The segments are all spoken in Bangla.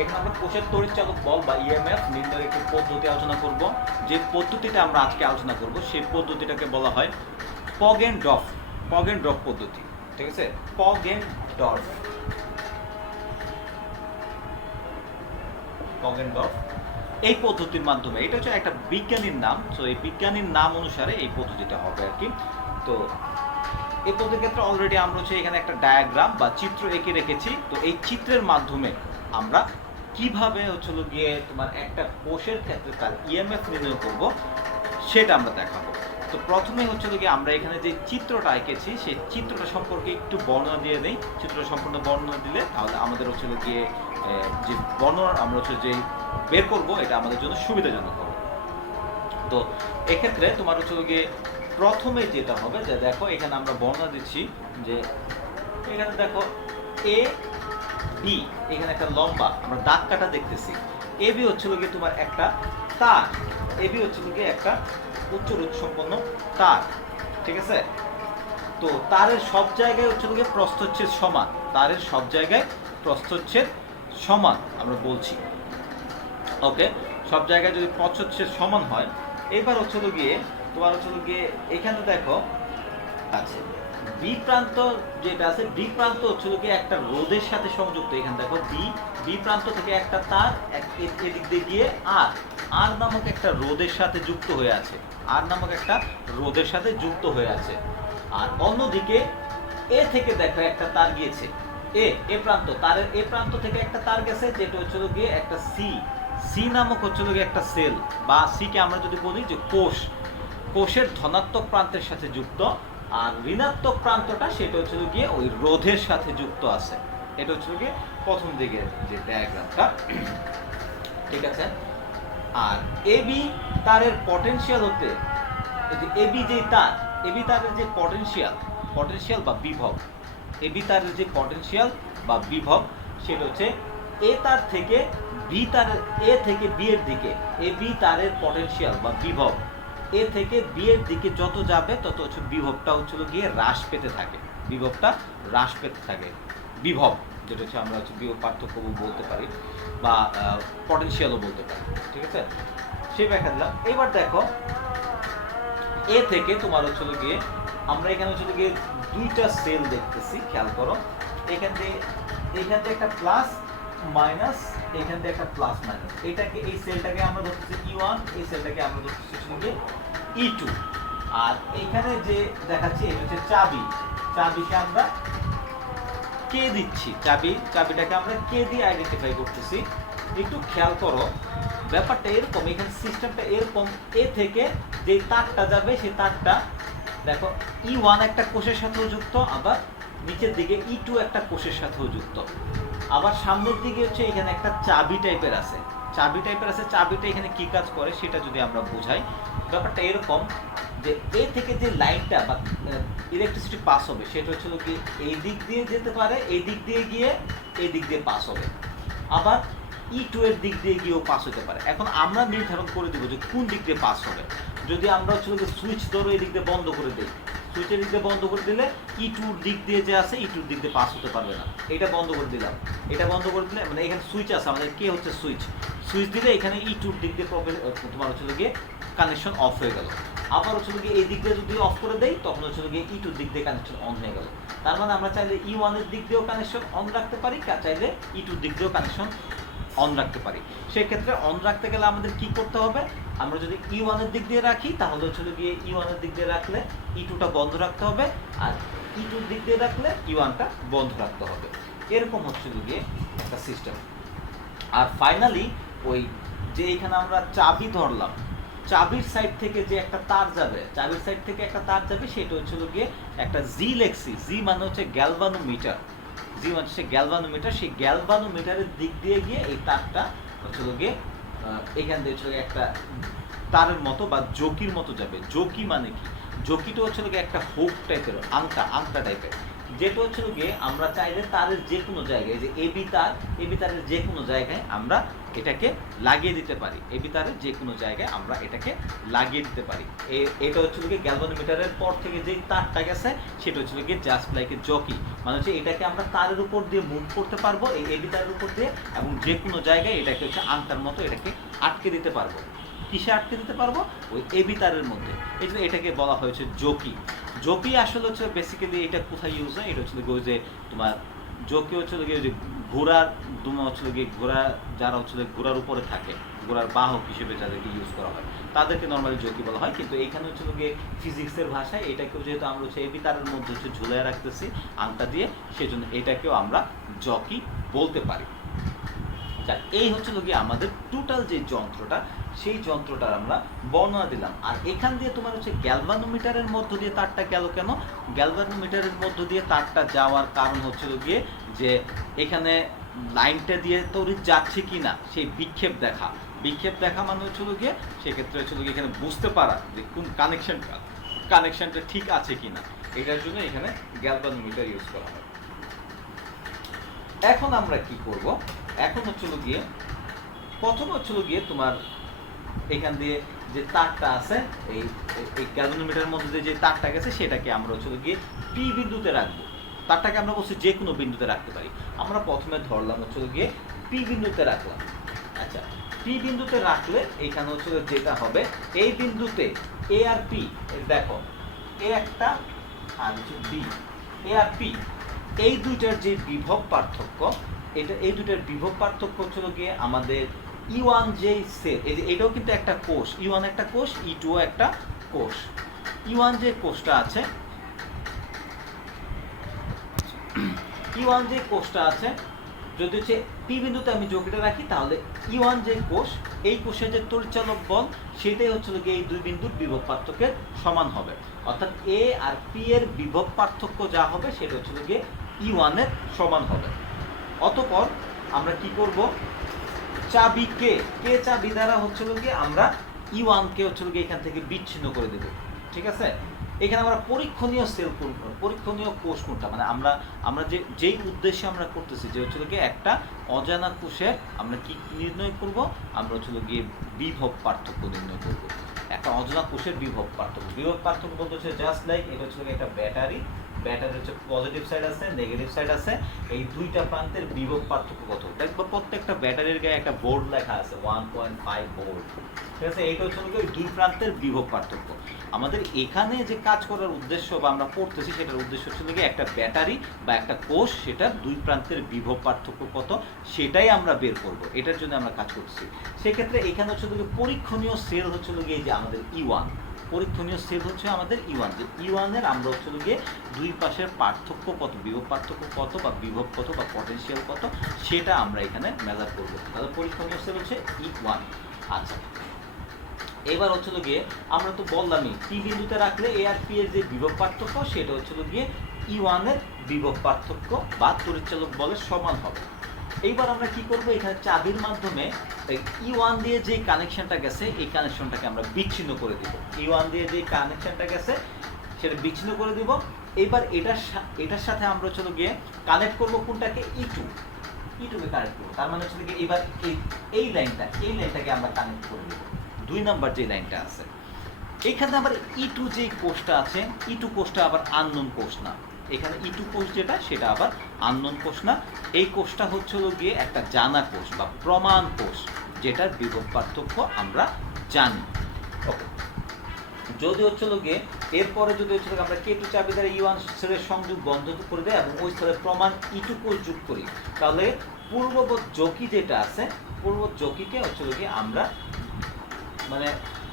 এখানে আমরা কোষের তড়িৎচালক বল বা ইএমএফ নির্ণয়ের একটি পদ্ধতি আলোচনা করব। যে পদ্ধতিটা আমরা আজকে আলোচনা করব সেই পদ্ধতিটাকে বলা হয় পগেনডর্ফ পদ্ধতি। ঠিক আছে, পগেনডর্ফ এই পদ্ধতির মাধ্যমে, এটা হচ্ছে একটা বিজ্ঞানীর নাম, তো এই বিজ্ঞানীর নাম অনুসারে এই পদ্ধতিটা হবে আর কি। তো এই পদ্ধতির ক্ষেত্রে অলরেডি আমরা হচ্ছে এখানে একটা ডায়াগ্রাম বা চিত্র এঁকে রেখেছি। তো এই চিত্রের মাধ্যমে আমরা কিভাবে হচ্ছে গিয়ে তোমার একটা কোষের ক্ষেত্রে তার ইএমএফ নির্ণয় করব সেটা আমরা দেখাবো। তো প্রথমে হচ্ছে গিয়ে আমরা এখানে যে চিত্রটা এঁকেছি সেই চিত্রটা সম্পর্কে একটু বর্ণনা দিয়ে নেই। চিত্রটা সম্পূর্ণ বর্ণনা দিলে তাহলে আমাদের হচ্ছে গিয়ে যে বর্ণনা আমরা হচ্ছে যে বের করব এটা আমাদের জন্য সুবিধাজনক হবে। তো এক্ষেত্রে তোমার হচ্ছে গিয়ে প্রথমে যেটা হবে যে দেখো এখানে আমরা বর্ণনা দিচ্ছি যে এখানে দেখো এ বি, এখানে একটা লম্বা আমরা দাগ কাটা দেখতেছি। এ বি হচ্ছে গিয়ে তোমার একটা তার, এ বি হচ্ছে গিয়ে একটা উচ্চ রোধ সম্পন্ন তার। ঠিক আছে, তো তারের সব জায়গায় হচ্ছে গিয়ে প্রস্থচ্ছেদ সমান, তারের সব জায়গায় প্রস্থচ্ছেদ সমান আমরা বলছি। ওকে, সব জায়গায় যদি প্রস্থচ্ছেদ সমান হয়, এবার হচ্ছে গিয়ে তোমার হচ্ছে গিয়ে এখানে দেখো আছে বি প্রান্ত যেটা আছে, বি প্রান্ত হচ্ছে গিয়ে একটা রোধের সাথে সংযুক্ত। এখানে দেখো বি প্রান্ত থেকে একটা তার এদিক দিয়ে গিয়ে আর নামক একটা রোধের সাথে যুক্ত হয়ে আছে, আর নামক একটা রোধের সাথে যুক্ত হয়ে আছে। আর অন্যদিকে এ থেকে দেখো একটা তার গিয়েছে, এ প্রান্ত, তারের এ প্রান্ত থেকে একটা তার গেছে যেটা হচ্ছে গিয়ে একটা সি নামক হচ্ছে গিয়ে একটা সেল, বা সিকে আমরা যদি বলি যে কোষের ধনাত্মক প্রান্তের সাথে যুক্ত, আর ঋণাত্মক প্রান্তটা সেটা হচ্ছে গিয়ে ওই রোধের সাথে যুক্ত আছে। এটা হচ্ছে গিয়ে প্রথম দিকে যে ডায়াগ্রামটা। ঠিক আছে, আর এবি তারের পটেনশিয়াল হতে, এই যে এবি যে তার, এবি তারের যে পটেনশিয়াল বা বিভব, এবি তারের যে পটেনশিয়াল বা বিভব সেটা হচ্ছে এ তার থেকে বি তারের, এ থেকে বি এর দিকে, এ বি তারের পটেনশিয়াল বা বিভব এ থেকে বি এর দিকে যত যাবে তত হচ্ছে বিভবটা হচ্ছে গিয়ে হ্রাস পেতে থাকে, বিভবটা হ্রাস পেতে থাকে। বিভব যেটা হচ্ছে আমরা হচ্ছে বিভব পার্থক্য বলতে পারি বা পটেনশিয়ালও বলতে পারি। ঠিক আছে, সেই ব্যাখ্যা দিলাম। এবার দেখো এ থেকে তোমার হচ্ছে গিয়ে আমরা এখানে হচ্ছে গিয়ে দুইটা সেল দেখতেছি, খেয়াল করো। এখান থেকে একটা প্লাস মাইনাস, এখান থেকে একটা প্লাস মাইনাস, এটাকে এই সেলটাকে আমরা ধরতেছি E1, এই সেলটাকে আমরা ধরতেছি E2। আর এখানে যে দেখাচ্ছি এটা হচ্ছে চাবিকে আমরা কে দিচ্ছি, চাবিটাকে আমরা কে দিয়ে আইডেন্টিফাই করতেছি। একটু খেয়াল করো, ব্যাপারটা এরকম, এখানে সিস্টেমটা এরকম। এ থেকে যে তারটা যাবে সেই তারটা দেখো E1 একটা কোষের সাথেও যুক্ত, আবার নিচের দিকে E2 একটা কোষের সাথেও যুক্ত, আবার সামনের দিকে হচ্ছে এখানে একটা চাবি টাইপের আছে। চাবিটা এখানে কি কাজ করে সেটা যদি আমরা বোঝাই, ব্যাপারটা এরকম যে এ থেকে যে লাইনটা বা ইলেকট্রিসিটি পাস হবে সেটা হচ্ছে কি এই দিক দিয়ে যেতে পারে, এই দিক দিয়ে গিয়ে এই দিক দিয়ে পাস হবে, আবার E2 এর দিক দিয়ে গিয়েও পাস হতে পারে। এখন আমরা নির্ধারণ করে দেবো যে কোন দিক দিয়ে পাস হবে। যদি আমরা হচ্ছে সুইচ ধরো এই দিক দিয়ে বন্ধ করে দিই, সুইচের দিক দিয়ে বন্ধ করে দিলে E2 দিক দিয়ে যে আছে E2 দিক দিয়ে পাস হতে পারবে না। এটা বন্ধ করে দিলাম, এটা বন্ধ করে দিলে মানে এখানে সুইচ আছে আমাদের, কে হচ্ছে সুইচ দিলে এখানে E2 দিক দিয়ে তোমার হচ্ছে গিয়ে কানেকশন অফ হয়ে গেল। আবার হচ্ছে গিয়ে এই দিক দিয়ে যদি অফ করে দেই তখন হচ্ছে গিয়ে E2 দিক দিয়ে কানেকশন অন হয়ে গেল। তার মানে আমরা চাইলে E1 এর দিক দিয়েও কানেকশন অন রাখতে পারি, চাইলে E2 দিক দিয়েও কানেকশন অন রাখতে পারি। সেক্ষেত্রে অন রাখতে গেলে আমাদের কি করতে হবে, আমরা যদি E1 এর দিক দিয়ে রাখি তাহলে হচ্ছে গিয়ে E1 এর দিক দিয়ে রাখলে E2টা বন্ধ রাখতে হবে, আর E2 এর দিক দিয়ে রাখলে E1টা বন্ধ রাখতে হবে। এরকম হচ্ছে গিয়ে একটা সিস্টেম। আর ফাইনালি ওই যে এখানে আমরা চাবি ধরলাম, চাবির সাইড থেকে যে একটা তার যাবে, সেটা হচ্ছে গিয়ে একটা জি লেখছি। জি মানে হচ্ছে গ্যালভানোমিটার, সেই গ্যালভানোমিটারের দিক দিয়ে গিয়ে এই তারটা হচ্ছে গিয়ে এখান থেকে হচ্ছে একটা তারের মতো বা জকির মতো যাবে। জকি মানে কি, জকিটা হচ্ছে একটা হুক টাইপের, আংটা টাইপের। যেটা হচ্ছে গিয়ে আমরা চাইলে তারের যে কোনো জায়গায়, যে এবি তারের যে কোনো জায়গায় আমরা এটাকে লাগিয়ে দিতে পারি, এবি তারের যে কোনো জায়গায় আমরা এটাকে লাগিয়ে দিতে পারি। এটা হচ্ছে গিয়ে গ্যালভানোমিটারের পর থেকে যে তারটা গেছে সেটা হচ্ছে গিয়ে জাস্ট লাইক এ জকি, মানে হচ্ছে এটাকে আমরা তারের উপর দিয়ে মুভ করতে পারবো, এই এবি তারের উপর দিয়ে, এবং যে কোনো জায়গায় এটাকে হচ্ছে আংটার মতো এটাকে আটকে দিতে পারবো। কিসে আটকে দিতে পারবো? ওই এবি তারের মধ্যে। এই জন্য এটাকে বলা হয়েছে জকি। জকি আসলে হচ্ছে বেসিক্যালি এটা কোথায় ইউজ হয়, এটা হচ্ছে ওই যে তোমার জকি হচ্ছে গিয়ে যে ঘোড়ার দুমা হচ্ছে গিয়ে ঘোড়া, যারা হচ্ছে ঘোড়ার উপরে থাকে, ঘোড়ার বাহক হিসেবে যাদেরকে ইউজ করা হয় তাদেরকে নর্মালি জকি বলা হয়। কিন্তু এইখানে হচ্ছে গিয়ে ফিজিক্সের ভাষায় এটাকেও যেহেতু আমরা হচ্ছে এবি তারের মধ্যে হচ্ছে ঝুলিয়ে রাখতেছি আংটা দিয়ে, সেজন্য এটাকেও আমরা জকি বলতে পারি। এই হচ্ছে গিয়ে আমাদের টোটাল যে যন্ত্রটা, সেই যন্ত্রটার আমরা বর্ণনা দিলাম। আর এখান দিয়ে তোমার হচ্ছে গ্যালভানোমিটারের মধ্য দিয়ে তারটা গেল কেন? গ্যালভানোমিটারের মধ্য দিয়ে তারটা যাওয়ার কারণ হচ্ছে গিয়ে যে এখানে লাইনটা দিয়ে তড়িৎ যাচ্ছে কি না সেই বিক্ষেপ দেখা মানে হচ্ছে গিয়ে সেক্ষেত্রে হচ্ছে গিয়ে এখানে বুঝতে পারা যে কোন কানেকশনটা ঠিক আছে কিনা, এটার জন্য এখানে গ্যালভানোমিটার ইউজ করা হয়। এখন আমরা কি করব? এখন হচ্ছে গিয়ে প্রথম হচ্ছে গিয়ে তোমার এখান দিয়ে যে তারটা আছে, এই গ্যালভানোমিটারের মধ্যে দিয়ে যে তারটা গেছে সেটাকে আমরা হচ্ছে গিয়ে পি বিন্দুতে রাখবো। তারটাকে আমরা বলছি যে কোনো বিন্দুতে রাখতে পারি। আমরা প্রথমে ধরলাম হচ্ছে গিয়ে পি বিন্দুতে রাখলাম। আচ্ছা, পি বিন্দুতে রাখলে এইখানে হচ্ছে যেটা হবে, এই বিন্দুতে এ আর পি, দেখো এ একটা আর বি, এ আর পি, এই দুইটার যে বিভব পার্থক্য, এই দুইটার বিভব পার্থক্য হচ্ছে গিয়ে আমাদের E1 যে সেল, এই যে এটাও কিন্তু একটা কোষ, E1 একটা কোষ, E2 একটা কোষ। E1 যে কোষটা আছে, E1 যে কোষটা আছে, যদি হচ্ছে পি বিন্দুতে আমি যোগটা রাখি তাহলে E1 যে কোষ, এই কোষের যে তড়িৎচালক বল সেটাই হচ্ছে গিয়ে এই দুই বিন্দুর বিভব পার্থক্যের সমান হবে। অর্থাৎ এ আর পি এর বিভব পার্থক্য যা হবে সেটা হচ্ছে গিয়ে E1 এর সমান হবে। অতঃপর আমরা কি করব? চাবি কে চাবি দ্বারা হচ্ছে গিয়ে আমরা E1 কে হচ্ছে গিয়ে এখান থেকে বিচ্ছিন্ন করে দেব। ঠিক আছে? এখানে আমরা পরীক্ষণীয় সেল করব, পরীক্ষণীয় কোষ কোনটা, মানে আমরা যেই উদ্দেশ্যে আমরা করতেছি যে হচ্ছে গিয়ে একটা অজানা কোষে আমরা কি নির্ণয় করব? আমরা হচ্ছে গিয়ে বিভব পার্থক্য নির্ণয় করব। একটা অজানা কোষের বিভব পার্থক্য বলতে হচ্ছে জাস্ট লাইক এটা হচ্ছে একটা ব্যাটারি হচ্ছে পজিটিভ সাইড আছে, নেগেটিভ সাইড আছে, এই দুইটা প্রান্তের বিভব পার্থক্য কত। দেখবো প্রত্যেকটা ব্যাটারির গায়ে একটা বোর্ড লেখা আছে 1.5 ভোল্ট। ঠিক আছে? এইটা হচ্ছে ওই দুই প্রান্তের বিভব পার্থক্য। আমাদের এখানে যে কাজ করার উদ্দেশ্য বা আমরা পড়তেছি সেটার উদ্দেশ্য হচ্ছে একটা ব্যাটারি বা একটা কোষ, সেটার দুই প্রান্তের বিভব পার্থক্য কত সেটাই আমরা বের করব, এটার জন্য আমরা কাজ করছি। সেক্ষেত্রে এখানে হচ্ছে পরীক্ষণীয় সেল হচ্ছে গিয়ে যে আমাদের E1, পরীক্ষণীয় সেল হচ্ছে আমাদের E1, যে E1 এর আমরা হচ্ছে গিয়ে দুই পাশের পার্থক্য কত, বিভব পার্থক্য কত বা বিভব কত বা পটেনশিয়াল কত সেটা আমরা এখানে মেজার করব। তাহলে পরীক্ষণীয় সেল হচ্ছে E1। আচ্ছা, এবার হচ্ছে গিয়ে আমরা তো বললামই পি বিন্দুতে রাখলে এ আর পি এর যে বিভব পার্থক্য সেটা হচ্ছে গিয়ে E1 এর বিভব পার্থক্য বা তড়িৎচালক বলের সমান হবে। এইবার আমরা কি করব? এখানে চাবির মাধ্যমে E1 দিয়ে যে কানেকশনটা গেছে এই কানেকশনটাকে আমরা বিচ্ছিন্ন করে দিব। E1 দিয়ে যে কানেকশনটা গেছে সেটা বিচ্ছিন্ন করে দিব। এবার এটার সাথে আমরা হচ্ছে গিয়ে কানেক্ট করব কোনটাকে? E2 কে কানেক্ট করব। তার মানে হচ্ছে গিয়ে এবার এই লাইনটাকে আমরা কানেক্ট করে দেব। 2 নাম্বার যে লাইনটা আছে এইখানে আবার E2 যে কোষটা আছে, E2 কোষটা আবার আননোন কোষ না। এখানে E2 কোষ যেটা সেটা আবার আননোন কোষ না। এই কোষটা হচ্ছে গিয়ে একটা জানা কোষ বা প্রমাণ কোষ, যেটার বিভব পার্থক্য আমরা জানি। ওকে, যদি হচ্ছে গিয়ে এরপরে যদি হচ্ছে আমরা K2 চাবি দ্বারা E1 সেলের সংযোগ বন্ধ করে দেয় এবং ওই স্থলে প্রমাণ E2 কোষ যোগ করি, তাহলে পূর্ববৎ জকি যেটা আছে, পূর্ববৎ জকিকে হচ্ছে গিয়ে আমরা মানে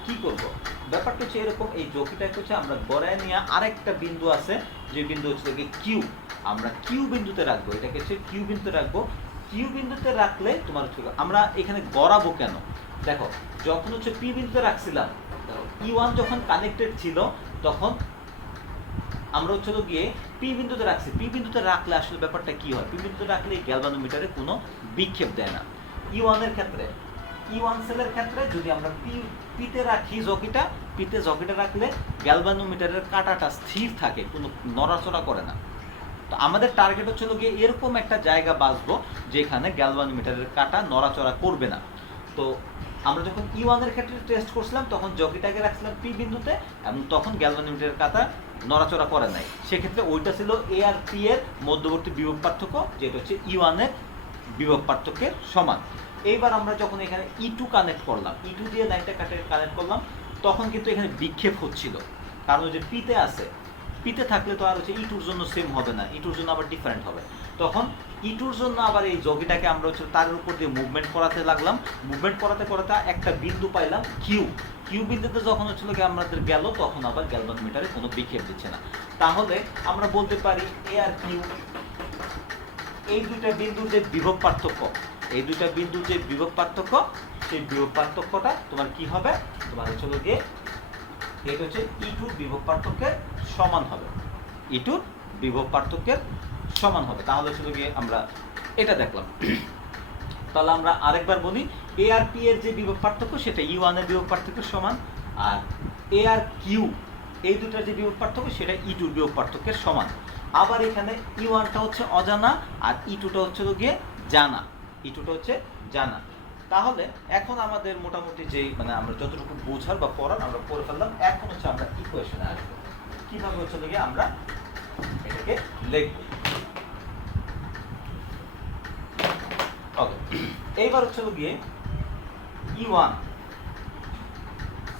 কি করব? ব্যাপারটা হচ্ছে এরকম, এই জকিটাকে হচ্ছে আমরা গড়ায় নিয়ে আরেকটা বিন্দু আছে যে বিন্দু হচ্ছে কিউ, আমরা কিউ বিন্দুতে রাখবো। এটাকে হচ্ছে কিউ বিন্দুতে রাখবো। কিউ বিন্দুতে রাখলে তোমার হচ্ছে আমরা এখানে গড়াবো কেন? দেখো, যখন হচ্ছে পি বিন্দুতে রাখছিলাম, E1 যখন কানেক্টেড ছিল তখন আমরা হচ্ছে গিয়ে পি বিন্দুতে রাখছি। পি বিন্দুতে রাখলে আসলে ব্যাপারটা কি হয়? পি বিন্দুতে রাখলে গ্যালভানোমিটারে কোনো বিক্ষেপ দেয় না। E1 এর ক্ষেত্রে, E1 সেলের ক্ষেত্রে যদি আমরা পিতে রাখি জকিটা রাখলে গ্যালভানোমিটারের কাঁটাটা স্থির থাকে, কোনো নড়াচড়া করে না। তো আমাদের টার্গেট হচ্ছে গিয়ে এরকম একটা জায়গা বাঁচবো যেখানে গ্যালভানোমিটারের কাঁটা নড়াচড়া করবে না। তো আমরা যখন E1 এর ক্ষেত্রে টেস্ট করছিলাম তখন জকিটাকে রাখছিলাম পি বিন্দুতে এবং তখন গ্যালভানোমিটারের কাঁটা নড়াচড়া করে নাই, সেক্ষেত্রে ওইটা ছিল এ আর পি এর মধ্যবর্তী বিভব পার্থক্য, যেটা হচ্ছে E1 এর বিভব পার্থক্যের সমান। এইবার আমরা যখন এখানে E2 কানেক্ট করলাম, E2 দিয়ে লাইনটা কানেক্ট করলাম, তখন কিন্তু এখানে বিক্ষেপ হচ্ছিল, কারণ যে পিতে আছে, পিতে থাকলে তো আর হচ্ছে E2-র জন্য সেম হবে না, E2-র জন্য আবার ডিফারেন্ট হবে। তখন E2-র জন্য আবার এই জগিটাকে আমরা হচ্ছে তার উপর দিয়ে মুভমেন্ট করাতে লাগলাম, মুভমেন্ট করাতে করাতে একটা বিন্দু পাইলাম কিউ বিন্দুতে যখন হচ্ছিল কি আমাদের গেল, তখন আবার গ্যালভানোমিটারে কোনো বিক্ষেপ দিচ্ছে না। তাহলে আমরা বলতে পারি এ আর কিউ এই দুইটা বিন্দুর যে বিভব পার্থক্য, এই দুইটা বিন্দুর যে বিভব পার্থক্য, সেই বিভব পার্থক্যটা তোমার কি হবে, তোমার হচ্ছে গিয়ে এটা হচ্ছে E2 বিভব পার্থক্যের সমান হবে, E2 বিভব পার্থক্যের সমান হবে। তাহলে হচ্ছে গিয়ে আমরা এটা দেখলাম। তাহলে আমরা আরেকবার বলি, এ আর পি এর যে বিভব পার্থক্য সেটা E1 এর বিভব পার্থক্যের সমান, আর এ আর কিউ এই দুটার যে বিভব পার্থক্য সেটা E2 বিভব পার্থক্যের সমান। আবার এখানে E1টা হচ্ছে অজানা আর E2টা হচ্ছে গিয়ে জানা, E2টা হচ্ছে জানা। তাহলে এখন আমাদের মোটামুটি যেই মানে আমরা যতটুকু বোঝার বা পড়ার আমরা পড়ে ফেললাম, এখন হচ্ছে আমরা ইকুয়েশনে আসবো, কিভাবে হচ্ছে গিয়ে আমরা এটাকে লিখব। ওকে, এইবার হচ্ছে গিয়ে E1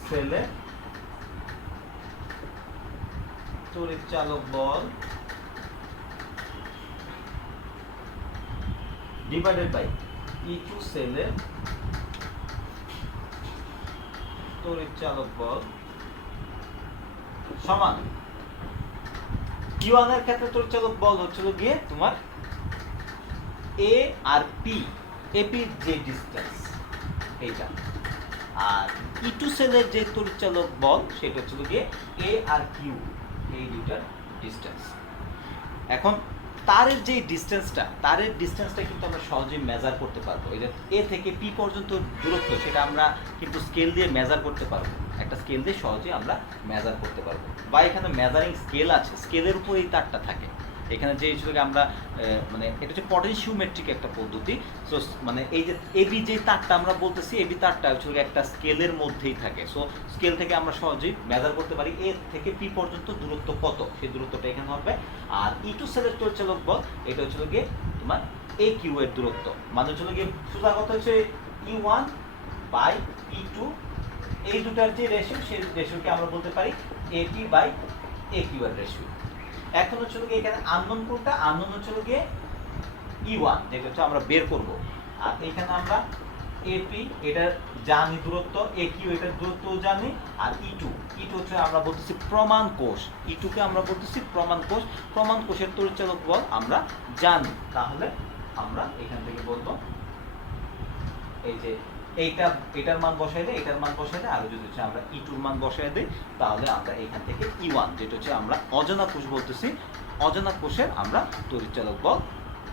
সেলে তড়িৎ চালক বল ডিভাইডেড বাই E2 সেলে তড়িৎ চালক বল সমান E1 এর ক্ষেত্রে তড়িৎ চালক বল হচ্ছে গিয়ে তোমার এ আর পি, এপির যে ডিসটেন্স এইটা, আর E2 সেলের যে তড়িৎ চালক বল সেটা হচ্ছে গিয়ে এ আর কিউ, এই দুইটার ডিসটেন্স। এখন তারের যে ডিসটেন্সটা কিন্তু আমরা সহজেই মেজার করতে পারবো। এই যে এ থেকে পি পর্যন্ত দূরত্ব, সেটা আমরা কিন্তু স্কেল দিয়ে মেজার করতে পারবো, একটা স্কেল দিয়ে সহজেই আমরা মেজার করতে পারবো, বা এখানে মেজারিং স্কেল আছে, স্কেলের উপর এই তারটা থাকে। এখানে যে হিসেবে আমরা মানে এটা হচ্ছে পটেনশিওমেট্রিক একটা পদ্ধতি। সো মানে এই যে এবি যে তারটা আমরা বলতেছি, এবি তারটা হচ্ছে একটা স্কেলের মধ্যেই থাকে। সো স্কেল থেকে আমরা সহজেই মেজার করতে পারি এ থেকে পি পর্যন্ত দূরত্ব কত, সেই দূরত্বটা এখানে হবে। আর E2 সেলের তড়িৎ চালক বল এটা হচ্ছে গিয়ে তোমার এ কিউ এর দূরত্ব, মানে হচ্ছে গিয়ে সোজা কথা হচ্ছে E1 বাই E2, এই দুটার যে রেশিও, সেই রেশিওকে আমরা বলতে পারি এপি বাই এ কিউ এর রেশিও। এখন হচ্ছে গিয়ে এখানে আননোন কোনটা, আননোন হচ্ছে গিয়ে E1 যেটা হচ্ছে আমরা বের করব, আর এখানে আমরা এপি এটার জানি দূরত্ব, এ কিউ এটার দূরত্ব জানি, আর E2 হচ্ছে আমরা বলতেছি প্রমাণ কোষ, E2 কে আমরা বলতেছি প্রমাণ কোষ, প্রমাণ কোষের তড়িৎ চালক বল আমরা জানি। তাহলে আমরা এখান থেকে বলবো এই যে এটার মান বসাই দেয়, এটার মান বসাই দেয়, আর যদি হচ্ছে আমরা E2-র মান বসাই দেই, তাহলে আমরা এখান থেকে E1 যেটা হচ্ছে আমরা অজানা কোষ বলতেছি, অজানা কোষের আমরা তড়িৎ চালক বল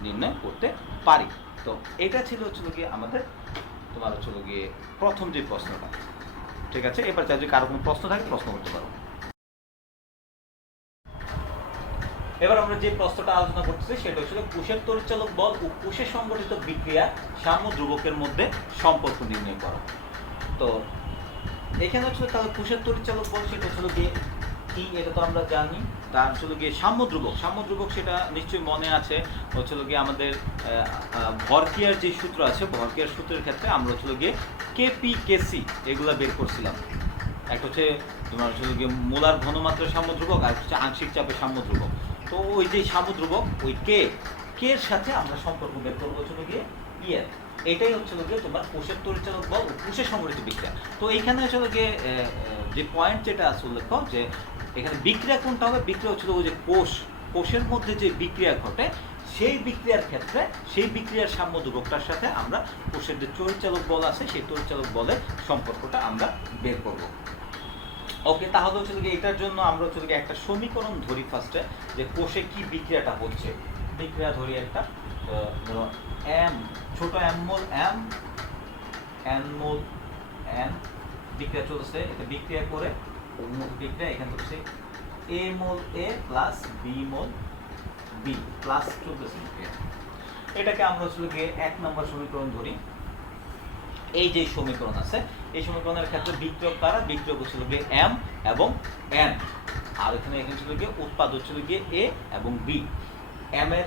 নির্ণয় করতে পারি। তো এটা ছিল হচ্ছে গিয়ে আমাদের তোমার হচ্ছে গিয়ে প্রথম যে প্রশ্নটা। ঠিক আছে, এবার যদি কারো কোনো প্রশ্ন থাকে প্রশ্ন করতে পারো। এবার আমরা যে প্রশ্নটা আলোচনা করতেছি সেটা হচ্ছে কোষের তড়িৎ চালক বল ও কোষে সংঘটিত বিক্রিয়া সাম্য ধ্রুবকের মধ্যে সম্পর্ক নির্ণয় করা। তো এখানে হচ্ছে তাহলে কোষের তড়িৎ চালক বল সেটা হচ্ছে গিয়ে কি, এটা তো আমরা জানি। তার হচ্ছে গিয়ে সাম্য ধ্রুবক সেটা নিশ্চয়ই মনে আছে, হচ্ছে গিয়ে আমাদের ভরক্রিয়ার যে সূত্র আছে, ভরক্রিয়ার সূত্রের ক্ষেত্রে আমরা হচ্ছে গিয়ে কেপি কেসি এগুলা বের করছিলাম। একটা হচ্ছে তোমার হচ্ছে গিয়ে মোলার ঘনমাত্রার সাম্য ধ্রুবক, আর হচ্ছে আংশিক চাপের সাম্য ধ্রুবক। তো ওই যে সাম্য ধ্রুবক ওই কে এর সাথে আমরা সম্পর্ক বের করবো হচ্ছে গিয়ে ইয়ের, এটাই হচ্ছে গিয়ে তোমার কোষের তড়িৎ চালক বল ও কোষে সংঘটিত বিক্রিয়া। তো এইখানে হচ্ছে গিয়ে যে পয়েন্ট যেটা আছে উল্লেখ, যে এখানে বিক্রিয়া কোনটা হবে, বিক্রিয়া হচ্ছে ওই যে কোষের মধ্যে যে বিক্রিয়া ঘটে, সেই বিক্রিয়ার ক্ষেত্রে সেই বিক্রিয়ার সাম্য ধ্রুবকটার সাথে আমরা কোষের যে তড়িৎ চালক বল আছে সেই তড়িৎ চালক বলের সম্পর্কটা আমরা বের করব। ওকে, তাহলে হচ্ছে এটার জন্য আমরা হচ্ছে একটা সমীকরণ ধরি ফার্স্টে, যে কোষে কি বিক্রিয়াটা হচ্ছে। বিক্রিয়া ধরি একটা, ধরো এম, ছোট এম মোল এম, এন মোল এন, বিক্রিয়া চলছে, এটা বিক্রিয়া করে বিক্রিয়া এখানে হচ্ছে এ মোল এ প্লাস বি মোল বি প্লাস 2 এটাকে আমরা হচ্ছে গিয়ে 1 নম্বর সমীকরণ ধরি। এই যে সমীকরণ আছে এই সমীকরণের ক্ষেত্রে বিক্রিয়ক কারা, বিক্রিয়ক হচ্ছিল গিয়ে এম এবং এন, আর এখানে ছিল গিয়ে উৎপাদ হচ্ছিল গিয়ে এ এবং বি। এম এর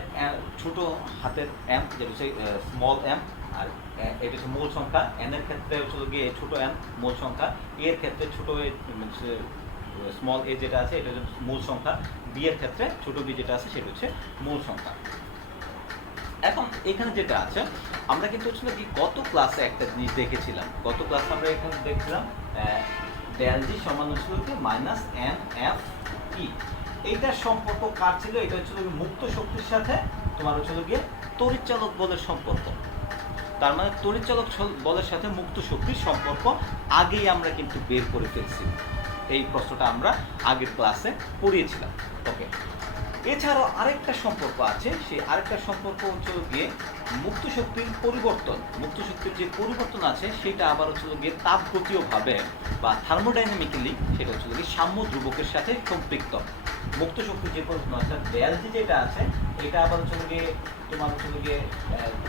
ছোট হাতের এম যেটা হচ্ছে স্মল এম, আর এটা হচ্ছে মূল সংখ্যা। এন এর ক্ষেত্রে হচ্ছিল গিয়ে ছোট এন মূল সংখ্যা, এ এর ক্ষেত্রে ছোট স্মল এ যেটা আছে এটা হচ্ছে মূল সংখ্যা, বি এর ক্ষেত্রে ছোট বি যেটা আছে সেটা হচ্ছে মূল সংখ্যা। এখন এখানে যেটা আছে আমরা কিন্তু হচ্ছিল কি গত ক্লাসে একটা জিনিস দেখেছিলাম, গত ক্লাসে আমরা এখানে দেখছিলাম ডেল জি সমান হচ্ছিল কি মাইনাস এন এফ ই। এইটার সম্পর্ক কার ছিল, এটা হচ্ছিল মুক্ত শক্তির সাথে তোমার হচ্ছিল গিয়ে তড়িৎচালক বলের সম্পর্ক। তার মানে তড়িৎচালক বলের সাথে মুক্ত শক্তির সম্পর্ক আগেই আমরা কিন্তু বের করে ফেলছি, এই প্রশ্নটা আমরা আগের ক্লাসে পড়িয়েছিলাম। ওকে, এছাড়াও আরেকটা সম্পর্ক আছে, সেই আরেকটা সম্পর্ক হচ্ছে গিয়ে মুক্ত শক্তির পরিবর্তন। মুক্ত শক্তির যে পরিবর্তন আছে সেটা আবার হচ্ছে গিয়ে তাপগতীয়ভাবে বা থার্মোডাইনামিক্যালি সেটা হচ্ছে গিয়ে সাম্য ধ্রুবকের সাথে সম্পৃক্ত। মুক্ত শক্তির যে পরিবর্তন আছে ডেল জি যেটা আছে এটা আবার হচ্ছে গিয়ে তোমার হচ্ছে গিয়ে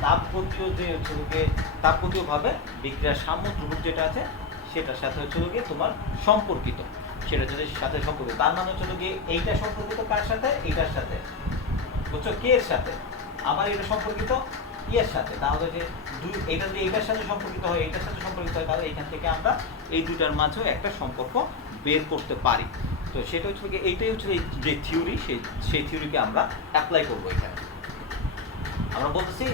তাপগতীয় যে হচ্ছে গিয়ে তাপগতীয়ভাবে বিক্রিয়ার সাম্য ধ্রুবক যেটা আছে সেটার সাথে হচ্ছে গিয়ে তোমার সম্পর্কিত, সেটা যদি সাথে সম্পর্কিত। তার মানে হচ্ছে গিয়ে এইটা সম্পর্কিত কার সাথে, এইটার সাথে, বুঝছো, কে এর সাথে, আবার এটা সম্পর্কিত এর সাথে। তাহলে যে এটা যদি এইটার সাথে সম্পর্কিত হয়, এইটার সাথে সম্পর্কিত হয়, তাহলে এখান থেকে আমরা এই দুটার মাঝেও একটা সম্পর্ক বের করতে পারি। তো সেটা হচ্ছে গিয়ে এইটাই হচ্ছে যে থিওরি, সেই থিওরিকে আমরা অ্যাপ্লাই করবো এখানে। আমরা বলতেছি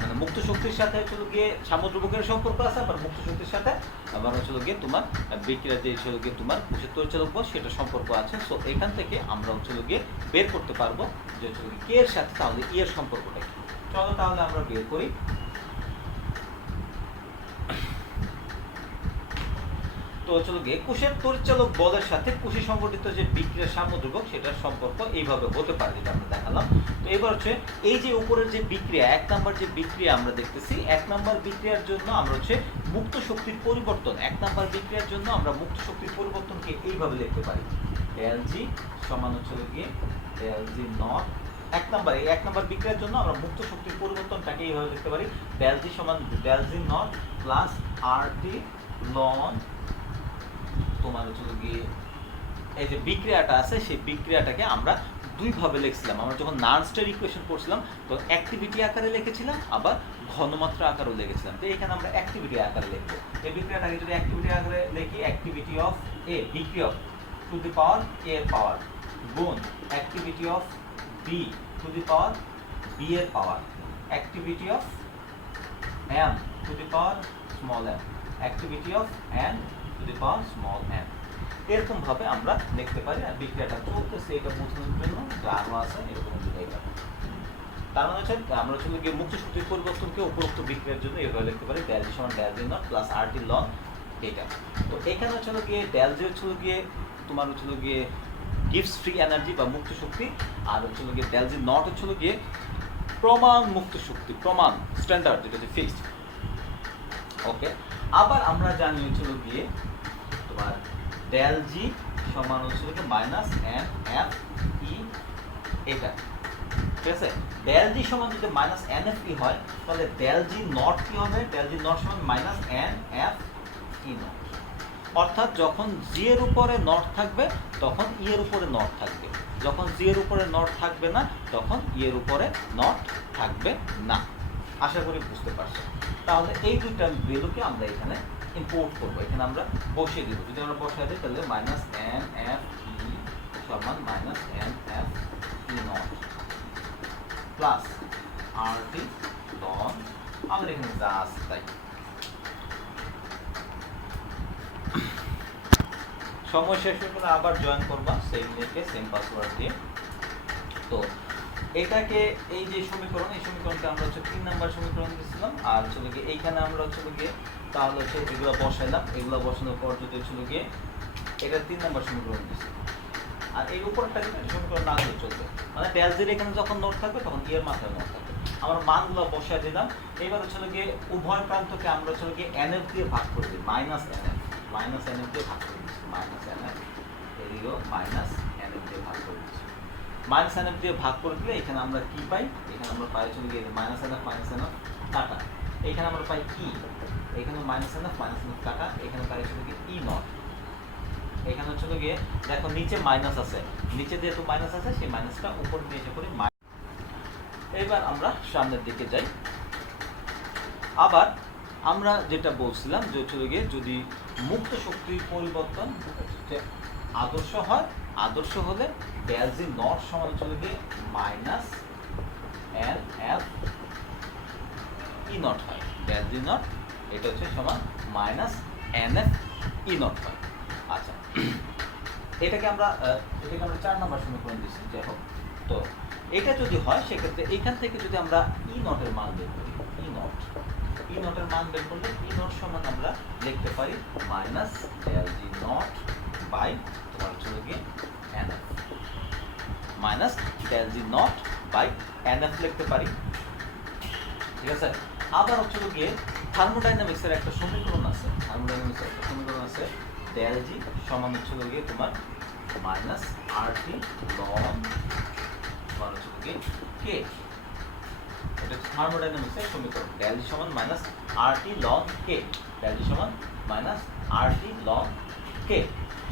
মানে মুক্ত শক্তির সাথে হচ্ছে গিয়ে সামুদ্রবকের সম্পর্ক আছে, আবার মুক্ত শক্তির সাথে আবার হচ্ছে গিয়ে তোমার বিক্রিয়া যে হচ্ছে গিয়ে তোমার কোষের তড়িৎচালক বল সেটা সম্পর্ক আছে। সো এখান থেকে আমরা হচ্ছে গিয়ে বের করতে পারবো যে হচ্ছে কে এর সাথে তাহলে ই এর সম্পর্কটা কি। চলো তাহলে আমরা বের করি। তো হচ্ছে গিয়ে কোষের তড়িৎচালক বলের সাথে কোষে সংঘটিত যে বিক্রিয়ার সাম্যধ্রুবক সেটার সম্পর্ক এইভাবে হতে পারে, যেটা আমরা দেখালাম। তো এবার হচ্ছে এই যে উপরের যে বিক্রিয়া 1 নম্বর যে বিক্রিয়া আমরা দেখতেছি, 1 নম্বর বিক্রিয়ার জন্য আমরা হচ্ছে মুক্ত শক্তির পরিবর্তন, 1 নম্বর বিক্রিয়ার জন্য আমরা মুক্ত শক্তির পরিবর্তনকে এইভাবে লিখতে পারি, ডেল জি সমান হচ্ছে গিয়ে ডেল জি নট। 1 নম্বর বিক্রিয়ার জন্য আমরা মুক্ত শক্তির পরিবর্তনটাকে এইভাবে লিখতে পারি, ডেল জি সমান del G naught plus R T ln তোমার হচ্ছে গিয়ে এই যে বিক্রিয়াটা আছে সেই বিক্রিয়াটাকে আমরা দুইভাবে লিখছিলাম। আমরা যখন নার্নস্টের ইকুয়েশন করছিলাম তো অ্যাক্টিভিটি আকারে লিখেছিলাম, আবার ঘনমাত্রা আকারেও লিখেছিলাম। তো এখানে আমরা অ্যাক্টিভিটি আকারে লিখবো। এই বিক্রিয়াটাকে যদি অ্যাক্টিভিটি আকারে লিখি, অ্যাক্টিভিটি অফ এ বিক্রিয়ক টু দি পাওয়ার এ এর পাওয়ার গুণ activity of B to the power B এর power, activity of M to the power small M, activity of N to the power small N. এরকম ভাবে আমরা লিখতে পারি। আর বিক্রিয়াটা চলতেছে এটা বোঝানোর জন্য আরো আছে এরকম এটা। তার মানে হচ্ছে আমরা হচ্ছে গিয়ে মুক্ত শক্তির পরিবর্তনকে উপরোক্ত বিক্রিয়ার জন্য এভাবে লিখতে পারি, ডেল জি সমান del G naught plus R T ln এটা। তো এখানে হচ্ছে গিয়ে ডেল জি হচ্ছে গিয়ে তোমার হচ্ছে গিয়ে গিভস ফ্রি এনার্জি বা মুক্ত শক্তি, আর হচ্ছে গিয়ে ডেল জি নট হচ্ছে গিয়ে প্রমাণ মুক্ত শক্তি, প্রমাণ স্ট্যান্ডার্ড যেটা হচ্ছে ফিক্সড। ওকে, আবার আমরা জানি হচ্ছে গিয়ে তোমার ডেল জি সমান হচ্ছে মাইনাস এন এফ ই এটা, ঠিক আছে। ডেল জি সমান যদি মাইনাস এন এফ ই হয় তাহলে ডেল জি নট কি হবে, ডেল জি নট সমান minus n F E not. অর্থাৎ যখন জি এর উপরে নট থাকবে তখন ই এর উপরে নট থাকবে, যখন জি এর উপরে নট থাকবে না তখন ই এর উপরে নট থাকবে না। আশা করি বুঝতে পারছো। তাহলে এই দুইটা ভ্যালুকে আমরা এখানে ইম্পোর্ট করবো, এখানে আমরা বসিয়ে দিব। যদি আমরা বসিয়ে দিই তাহলে মাইনাস এন এফ ই সমান minus n F E naught plus R T ln আমাদের এখানে যা আছে তাই। সময় শেষ হয়ে গেলে আবার জয়েন করবা সেম লিখে সেম পাসওয়ার্ড দিয়ে। তো এটাকে এই যে সমীকরণ, এই সমীকরণকে আমরা হচ্ছে 3 নাম্বার সমীকরণ দিয়েছিলাম, আর হচ্ছে গিয়ে এইখানে আমরা হচ্ছে গিয়ে তাহলে হচ্ছে এগুলো বসাইলাম। এগুলো বসানোর পর যদি হচ্ছে গিয়ে এটা 3 নাম্বার সমীকরণ দিয়েছি, আর এই উপরটা কিন্তু সমীকরণ না দিয়ে চলবে, মানে ডেল জির এখানে যখন নোট থাকবে তখন ই এর মাথায় নোট থাকবে। আমরা মানগুলো বসাই দিলাম। এইবার হচ্ছে গিয়ে উভয় প্রান্তকে আমরা হচ্ছে গিয়ে এন এফ দিয়ে ভাগ করে দিই, মাইনাস এন এফ দিয়ে ভাগ করে দিচ্ছি, মাইনাস এন এফ এদিকেও মাইনাস এন এফ দিয়ে ভাগ করে দিচ্ছি। মাইনাস এন এফ দিয়ে ভাগ করে দিলে এখানে আমরা কি পাই, এখানে আমরা পাই হচ্ছে গিয়ে মাইনাস এন এফ কাটা, এখানে আমরা পাই ই, এখানে মাইনাস এন এফ কাটা, এখানে পাই হচ্ছে গিয়ে ই নট, এখানে হচ্ছে গিয়ে দেখো নিচে মাইনাস আছে, নিচে যেহেতু মাইনাস আছে সেই মাইনাসটা উপর দিয়ে এসে পড়ি। এবার আমরা সামনের দিকে যাই। আবার আমরা যেটা বলছিলাম যে হচ্ছে গিয়ে যদি মুক্ত শক্তির পরিবর্তন আদর্শ হয়, আদর্শ হলে ডেল জি নট সমান হচ্ছে গিয়ে minus n F E not হয়, ডেল জি নট এটা হচ্ছে সমান minus n F E not হয়। আচ্ছা, এটাকে আমরা 4 নম্বর সমীকরণ দিচ্ছি, যাই হোক। তো এটা যদি হয় সেক্ষেত্রে এখান থেকে যদি আমরা ই নটের মান বের করি, ই নটের মান বের করলে ই নট সমান আমরা লিখতে পারি minus del G naught by তোমার হচ্ছে গিয়ে n F, minus del G naught by N F লিখতে পারি, ঠিক আছে। আবার হচ্ছে গিয়ে থার্মোডাইনামিক্সের একটা সমীকরণ আছে, ডেল জি সমান হচ্ছে গিয়ে তোমার মাইনাস আর টি লন তোমার হচ্ছে গিয়ে কে, এটা হচ্ছে থার্মোডাইনামিক্সের সমীকরণ, ডেল জি সমান মাইনাস আর টি লন কে, ডেল জি সমান মাইনাস আর টি লন কে।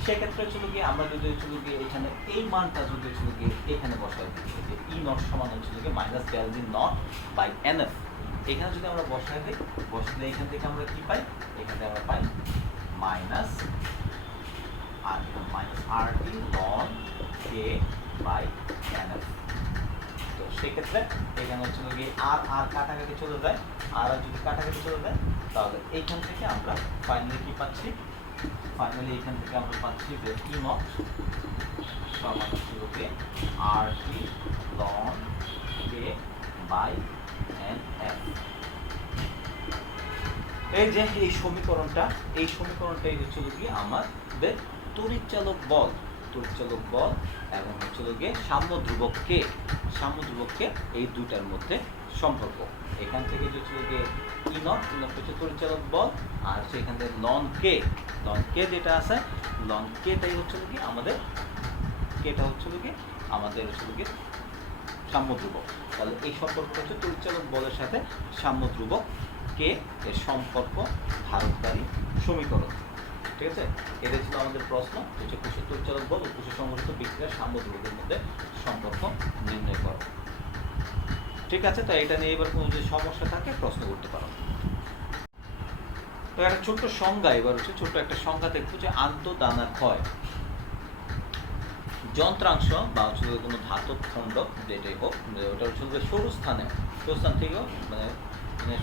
সেক্ষেত্রে হচ্ছে গিয়ে আমরা যদি হচ্ছে গিয়ে এখানে এই মানটা যদি হচ্ছে গিয়ে এখানে বসাই দিই যে ই নট সমান হচ্ছে গিয়ে minus del G naught by N F, এখানে যদি আমরা বসাই দিই, বসালে এখান থেকে আমরা কি পাই, এখান থেকে আমরা পাই minus R T ln K by N F. তো সেক্ষেত্রে এখানে হচ্ছে গিয়ে আর কাটাকাটি চলে যায়, আর যদি কাটাকাটি চলে যায় তাহলে এইখান থেকে আমরা ফাইনালি কি পাচ্ছি, এখান থেকে আমরা পাচ্ছি যে ই নট সমান হচ্ছে গিয়ে R T ln K by N F. এই যে এই সমীকরণটাই হচ্ছে গিয়ে আমাদের তড়িৎচালক বল এবং হচ্ছে গিয়ে সাম্য ধ্রুবক কে এই দুইটার মধ্যে সম্পর্ক। এখান থেকে হচ্ছে গিয়ে ই নট হচ্ছে তড়িৎচালক বল, আর হচ্ছে এখান থেকে লন কে যেটা আছে, লন কেটাই হচ্ছে গিয়ে আমাদের হচ্ছে গিয়ে সাম্য ধ্রুবক। তাহলে এই সম্পর্কটা হচ্ছে তড়িৎচালক বলের সাথে সাম্য ধ্রুবক কে এর সম্পর্ক ধারণকারী সমীকরণ, ঠিক আছে। এটা ছিল আমাদের প্রশ্ন, হচ্ছে কোষের তড়িৎচালক বল ও কোষে সংঘটিত বিক্রিয়ার সাম্য ধ্রুবকের মধ্যে সম্পর্ক নির্ণয় করো, ঠিক আছে। তো এটা নিয়ে এবার কোনো যদি সমস্যা থাকে প্রশ্ন করতে পারো। তো একটা ছোট্ট সংজ্ঞা, এবার হচ্ছে ছোট্ট একটা সংজ্ঞা দেখবো যে আন্তঃদানা ক্ষয় যন্ত্রাংশ বা হচ্ছে কোনো ধাতব খণ্ড যেটাই হোক, ওটা হচ্ছে সরু স্থান থেকেও মানে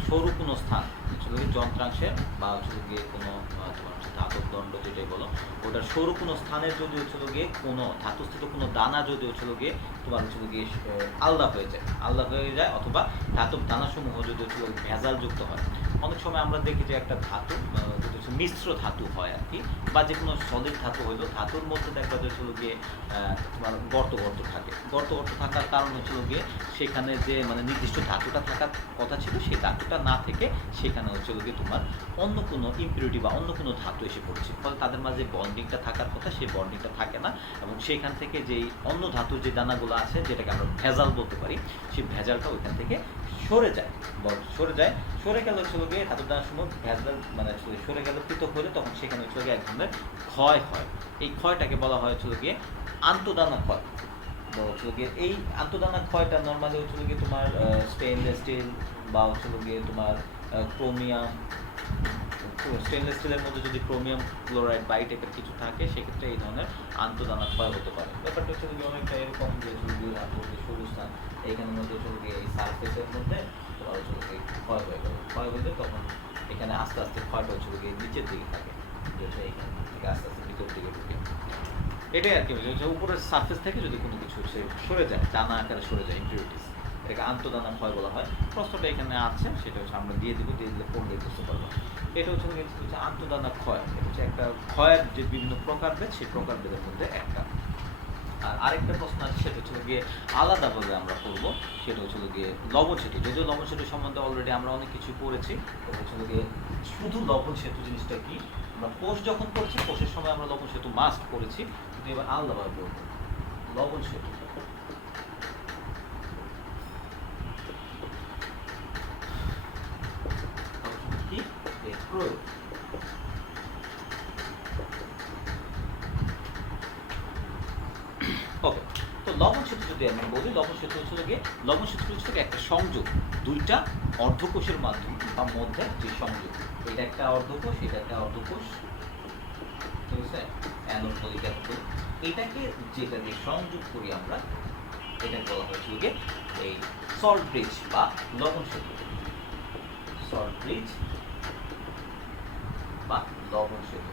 সরু কোনো স্থান হচ্ছে যন্ত্রাংশের বা হচ্ছে গিয়ে কোনো তোমার হচ্ছে ধাতব দণ্ড যেটাই বলো, ওটার সরু কোনো স্থানের যদি হচ্ছে গিয়ে কোনো ধাতুস্থিত কোনো দানা যদি হচ্ছে গিয়ে তোমার হচ্ছে গিয়ে আলাদা হয়ে যায় অথবা ধাতব দানাসমূহ যদি হচ্ছে ভেজাল যুক্ত হয়। অনেক সময় আমরা দেখি যে একটা ধাতু যদি হচ্ছে মিশ্র ধাতু হয় আর কি, বা যে কোনো সলিড ধাতু হইলো, ধাতুর মধ্যে দেখবা যে হচ্ছে গিয়ে তোমার গর্ত থাকে, থাকার কারণ হচ্ছে গিয়ে সেখানে যে মানে নির্দিষ্ট ধাতুটা থাকার কথা ছিল সেই ধাতুটা না থেকে সেখানে হচ্ছে গিয়ে তোমার অন্য কোনো ইম্পিউরিটি বা অন্য কোনো ধাতু এসে পড়ছে, ফলে তাদের মাঝে বন্ডিংটা থাকার কথা সেই বন্ডিংটা থাকে না, এবং সেখান থেকে যেই অন্য ধাতুর যে দানাগুলো আছে যেটাকে আমরা ভেজাল বলতে পারি, সেই ভেজালটা ওইখান থেকে সরে গেলে হচ্ছে গিয়ে ধাতুর দানাসমূহ ভেজাল মানে সরে গেলে পৃথক হলে তখন সেখানে হচ্ছে গিয়ে এক ধরনের ক্ষয় হয়। এই ক্ষয়টাকে বলা হয় হচ্ছে গিয়ে আন্তঃদানা ক্ষয়। হচ্ছে গিয়ে এই আন্তঃদানা ক্ষয়টা নর্মালি হচ্ছে গিয়ে তোমার স্টেনলেস স্টিল বা হচ্ছে গিয়ে তোমার ক্রোমিয়াম, স্টেনলেস স্টিলের মধ্যে যদি ক্রোমিয়াম ক্লোরাইড বা এই টাইপের কিছু থাকে সেক্ষেত্রে এই ধরনের আন্তঃদানা ক্ষয় হতে পারে। ব্যাপারটা হচ্ছে গিয়ে অনেকটা এরকম যে সরু স্থান এইখানের মধ্যে হচ্ছে গিয়ে এই সারফেসের মধ্যে তোমার হচ্ছে গিয়ে ক্ষয় হয়ে গেল, ক্ষয় হলে তখন এখানে আস্তে আস্তে ক্ষয়টা হচ্ছে গিয়ে নিচের দিকে থাকে, এইখান থেকে আস্তে আস্তে ভিতর দিকে ঢুকে, এটাই আর কি উপরের সারফেস থেকে যদি কোনো কিছু সরে যায়, দানা আকারে সরে যায় ইম্পিউরিটিস, এটাকে আন্তঃদানা ক্ষয় বলা হয়। প্রশ্নটা এখানে আছে, সেটা হচ্ছে আমরা দিয়ে দিলে পড়লে বুঝতে পারবো। এটা হচ্ছে আন্তঃদানা ক্ষয়, এটা হচ্ছে একটা ক্ষয়ের যে বিভিন্ন প্রকারভেদ, সেই প্রকারভেদের মধ্যে একটা। আর আরেকটা প্রশ্ন আছে, সেটা হচ্ছে গিয়ে আলাদাভাবে আমরা পড়বো, সেটা হচ্ছে গিয়ে লবণ সেতু। যদিও লবণ সেতু সম্বন্ধে অলরেডি আমরা অনেক কিছু পড়েছি, এটা হচ্ছে গিয়ে শুধু লবণ সেতু জিনিসটা কি, আমরা কোষ যখন পড়ছি কোষের সময় আমরা লবণ সেতু মাস্ট পড়েছি, কিন্তু এবার আলাদাভাবে পড়বো লবণ সেতু। যদি আমি বলি লবণ সেতু হচ্ছে গিয়ে লবণ সেতু হচ্ছে একটা সংযোগ দুইটা অর্ধকোষের মাধ্যমে বা মধ্যে যে সংযোগ, এটা একটা অর্ধকোষ, এটা একটা অর্ধকোষ, ঠিক আছে, অ্যানোড বলি ক্যাথোড, এটাকে যেটা দিয়ে সংযোগ করি আমরা, এটাকে বলা হচ্ছে গিয়ে এই সল্ট ব্রিজ বা লবণ সেতু, সল্ট ব্রিজ বা লবণ সেতু।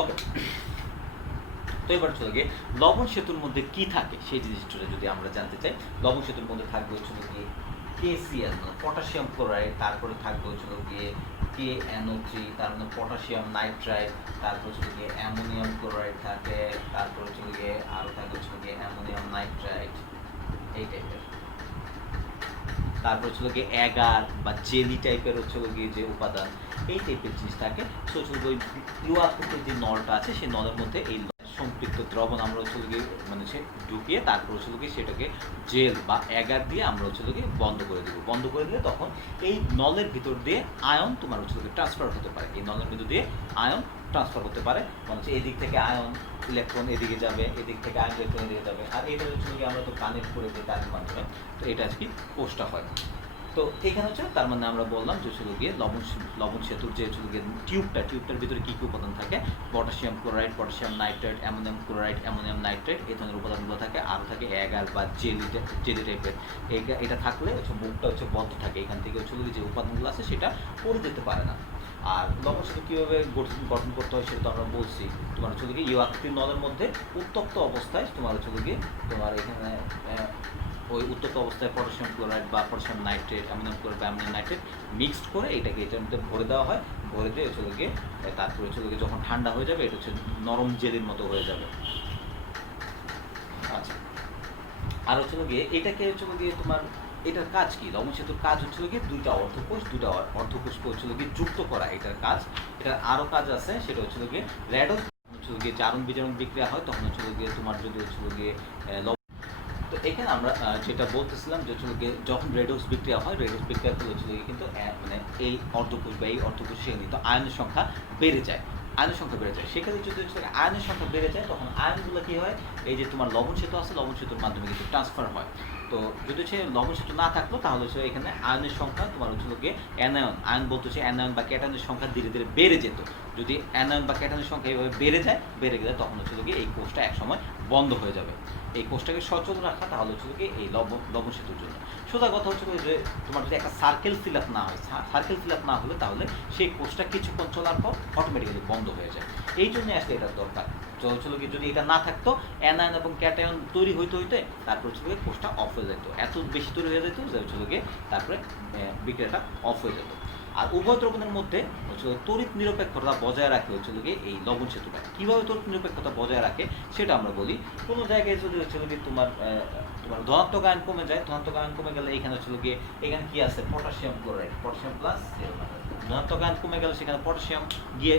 ওকে, তো এবার চলে গিয়ে লবণ সেতুর মধ্যে কি থাকে সেই জিনিসটা যদি আমরা জানতে চাই, লবণ সেতুর মধ্যে থাকবে হচ্ছে গিয়ে KCl পটাশিয়াম ক্লোরাইড, তারপরে থাকবে হচ্ছে গিয়ে KNO3, তার মানে পটাশিয়াম নাইট্রাইড, তারপর হচ্ছে গিয়ে অ্যামোনিয়াম ক্লোরাইড থাকে, তারপর হচ্ছে গিয়ে আরও থাকে হচ্ছে গিয়ে অ্যামোনিয়াম নাইট্রাইড এই টাইপের, তারপর হচ্ছে গিয়ে অ্যাগার বা জেলি টাইপের হচ্ছে গিয়ে যে উপাদান এই টাইপের জিনিস থাকে। সো হচ্ছে ওই ইউআকুতের যে নলটা আছে সেই নলের মধ্যে এই সম্পৃক্ত দ্রবণ আমরা হচ্ছে গিয়ে মানে সে ঢুকিয়ে তারপর হচ্ছে গিয়ে সেটাকে জেল বা অ্যাগার দিয়ে আমরা হচ্ছে গিয়ে বন্ধ করে দেবো। বন্ধ করে দিলে তখন এই নলের ভিতর দিয়ে আয়ন তোমার হচ্ছে গিয়ে ট্রান্সফার হতে পারে, এই নলের ভিতর দিয়ে আয়ন ট্রান্সফার হতে পারে, মানে হচ্ছে এদিক থেকে আয়ন ইলেকট্রন এদিকে যাবে, এদিক থেকে আয়ন ইলেকট্রন এদিকে যাবে, আর এটা হচ্ছে গিয়ে আমরা তো কানেক্ট করে দিই তার মাধ্যমে, তো এটা আজকে কোষটা হয়। তো এখানে হচ্ছে তার মানে আমরা বললাম যে হচ্ছে গিয়ে লবণ সেতুর যে হচ্ছে গিয়ে টিউবটার ভিতরে কী কী উপাদান থাকে, potassium chloride, potassium nitrate, ammonium chloride, ammonium nitrate এই ধরনের উপাদানগুলো থাকে, আরও থাকে অ্যাগার বা জেলি টাইপের। এটা থাকলে হচ্ছে মুখটা হচ্ছে বন্ধ থাকে, এখান থেকে হচ্ছে যে উপাদানগুলো আছে সেটা পড়ে যেতে পারে না। আর লবণ সেতু কীভাবে গঠন করতে হয় সেটা তো আমরা বলছি, তোমার হচ্ছে গিয়ে ইউ আকৃতির নলের মধ্যে উত্তপ্ত অবস্থায় তোমার হচ্ছে গিয়ে তোমার এখানে ওই উত্তপ্ত অবস্থায় পটাশিয়াম ক্লোরাইড বা পটাশিয়াম নাইট্রেট, অ্যামোনিয়াম ক্লোরাইড বা অ্যামোনিয়াম নাইট্রেট মিক্সড করে এটাকে এটার মধ্যে ভরে দেওয়া হয়, ভরে দিয়ে চলে গিয়ে তারপরে চলে গিয়ে যখন ঠান্ডা হয়ে যাবে এটা হচ্ছে নরম জেলির মতো হয়ে যাবে। আচ্ছা, আর হচ্ছে গিয়ে এটাকে হচ্ছে গিয়ে তোমার এটার কাজ কি, লবণ সেতুর কাজ হচ্ছে গিয়ে দুইটা অর্ধকোষকে হচ্ছে গিয়ে যুক্ত করা এটার কাজ। এটার আরও কাজ আছে, সেটা হচ্ছে গিয়ে রেডক্স হচ্ছে গিয়ে জারণ বিজারণ বিক্রিয়া হয়, তখন হচ্ছে গিয়ে তোমার যদি হচ্ছে গিয়ে তো এখানে আমরা যেটা বলতেছিলাম যে হচ্ছে গিয়ে যখন রেডক্স বিক্রিয়া হয়, রেডক্স বিক্রিয়ার ফলে হচ্ছে গিয়ে কিন্তু মানে এই অর্ধকোষ বা এই অর্ধকোষে কিন্তু আয়নের সংখ্যা বেড়ে যায়, আয়নের সংখ্যা বেড়ে যায়। সেক্ষেত্রে যদি হচ্ছে আয়নের সংখ্যা বেড়ে যায় তখন আয়নগুলো কী হয়, এই যে তোমার লবণ সেতু আছে, লবণ সেতুর মাধ্যমে কিন্তু ট্রান্সফার হয়। তো যদি হচ্ছে লবণ সেতু না থাকলো তাহলে হচ্ছে এখানে আয়নের সংখ্যা তোমার হচ্ছে গিয়ে আয়ন বলতে হচ্ছে অ্যানায়ন বা ক্যাটায়নের সংখ্যা ধীরে ধীরে বেড়ে যেত। যদি অ্যানায়ন বা ক্যাটায়নের সংখ্যা এইভাবে বেড়ে গেলে তখন হচ্ছে গিয়ে এই কোষটা একসময় বন্ধ হয়ে যাবে। এই কোষটাকে সচল রাখা তাহলে হচ্ছে গিয়ে এই লবণ সেতুর জন্য। সোজা কথা হচ্ছে যে তোমার যদি একটা সার্কেল ফিল আপ না হয়, সার্কেল ফিল আপ না হলে তাহলে সেই কোষটা কিছুক্ষণ চলার পর অটোমেটিক্যালি বন্ধ হয়ে যায়। এই জন্য আসলে এটার দরকার। হচ্ছিল কি যদি এটা না থাকতো অ্যানায়ন এবং ক্যাটায়ন তৈরি হইতে তারপর হচ্ছে গিয়ে কোষটা অফ হয়ে যেত, এত বেশি তৈরি হয়ে যেত যে হচ্ছিল গিয়ে তারপরে বিক্রিয়াটা অফ হয়ে যেত। আর উভয় দ্রবণের মধ্যে হচ্ছে তড়িৎ নিরপেক্ষতা বজায় রাখে হচ্ছে গিয়ে এই লবণ সেতুটা। কীভাবে তড়িৎ নিরপেক্ষতা বজায় রাখে সেটা আমরা বলি। কোনো জায়গায় যদি হচ্ছে গিয়ে তোমার ধনাত্মক আয়ন কমে যায়, ধনাত্মক আয়ন কমে গেলে এখানে হচ্ছে গিয়ে এখানে কি আছে পটাশিয়াম ক্লোরাইড, পটাশিয়াম প্লাস ধনাত্মক আয়ন কমে গেলে সেখানে পটাশিয়াম গিয়ে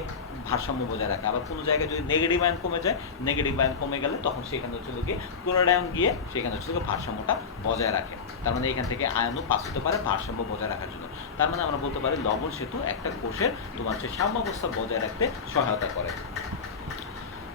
ভারসাম্য বজায় রাখে। আবার কোনো জায়গায় যদি নেগেটিভ আয়ন কমে যায়, নেগেটিভ আয়ন কমে গেলে তখন সেখানে হচ্ছে গিয়ে ক্লোরাইড আয়ন গিয়ে সেখানে হচ্ছে ভারসাম্যটা বজায় রাখে। তার মানে এখান থেকে আয়নও পাস হতে পারে ভারসাম্য বজায় রাখার জন্য। তার মানে আমরা বলতে পারি লবণ সেতু একটা কোষের তোমার হচ্ছে সাম্যাবস্থা বজায় রাখতে সহায়তা করে।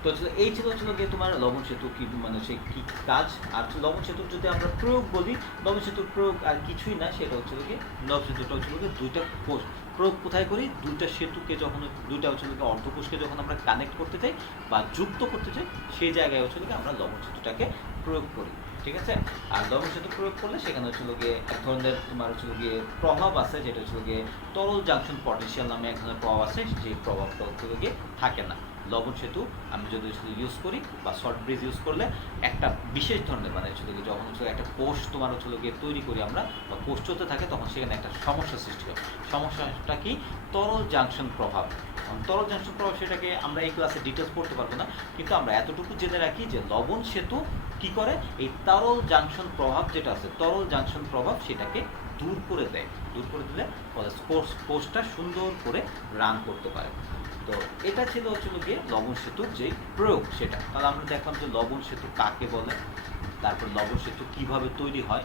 তো এই ছিল গিয়ে তোমার লবণ সেতু কি মানে হচ্ছে কী কাজ। আর লবণ সেতুর যদি আমরা প্রয়োগ বলি, লবণ সেতুর প্রয়োগ আর কিছুই না, সেটা হচ্ছে গিয়ে লবণ সেতুটা হচ্ছে গিয়ে দুইটা কোষ প্রয়োগ কোথায় করি, দুইটা সেতুকে যখন দুইটা হচ্ছে গিয়ে অর্ধকোষকে যখন আমরা কানেক্ট করতে চাই বা যুক্ত করতে চাই সেই জায়গায় হচ্ছে গিয়ে আমরা লবণ সেতুটাকে প্রয়োগ করি, ঠিক আছে। আর লবণ সেতু প্রয়োগ করলে সেখানে হচ্ছে গিয়ে এক ধরনের তোমার হচ্ছে গিয়ে প্রভাব আছে, যেটা হচ্ছে গিয়ে তরল জাংশন পটেনশিয়াল নামে এক ধরনের প্রভাব আছে, যে প্রভাবটা হচ্ছে গিয়ে থাকে না। লবণ সেতু আমি যদি ইউজ করি বা সল্ট ব্রিজ ইউজ করলে একটা বিশেষ ধরনের মানে হচ্ছে গিয়ে যখন হচ্ছে একটা কোষ তোমার হচ্ছে গিয়ে তৈরি করি আমরা বা কোষ চলতে থাকে তখন সেখানে একটা সমস্যা সৃষ্টি হয়। সমস্যাটা কি, তরল জাংশন প্রভাব। তরল জাংশন প্রভাব সেটাকে আমরা এই ক্লাসে ডিটেলস পড়তে পারবো না, কিন্তু আমরা এতটুকু জেনে রাখি যে লবণ সেতু কি করে, এই তরল জাংশন প্রভাব যেটা আছে, তরল জাংশন প্রভাব সেটাকে দূর করে দেয়। দূর করে দিলে কোষটা সুন্দর করে রান করতে পারে। তো এটা ছিল হচ্ছে গিয়ে লবণ সেতুর যে প্রয়োগ সেটা। তাহলে আমরা দেখলাম যে লবণ সেতু কাকে বলে, তারপর লবণ সেতু কীভাবে তৈরি হয়,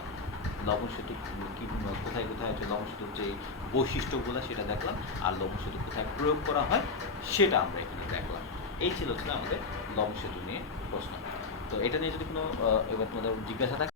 লবণ সেতু কি কোথায় কোথায় হচ্ছে লবণ সেতুর যে বৈশিষ্ট্যগুলো সেটা দেখলাম, আর লবণ সেতু কোথায় প্রয়োগ করা হয় সেটা আমরা এখানে দেখলাম। এই ছিল আমাদের লবণ সেতু নিয়ে প্রশ্ন। তো এটা নিয়ে যদি কোনো এবার তোমাদের জিজ্ঞাসা থাকে